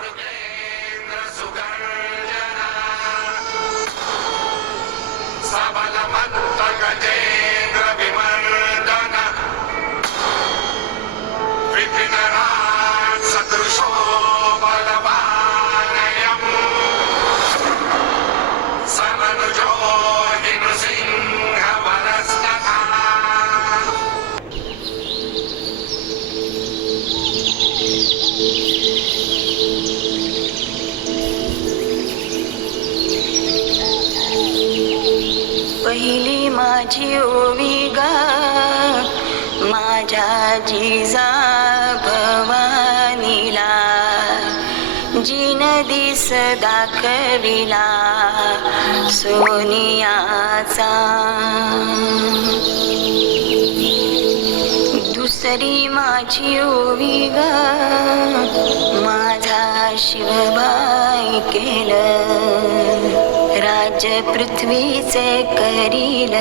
मृगेंद्र सुगर्जना सबलमत्त गजेंद्र विमर्दन विपिनराज सदृशो बलवानयम् समनुजो नृसिंह वरस्तथा पहिली माझी ओवी गा माझ्या जिजा भवानीला जिन दिस दाखविला सोनियाचा दुसरी माझी ओवी गा माझा शिवबाई केलं राज्य पृथ्वीचे करील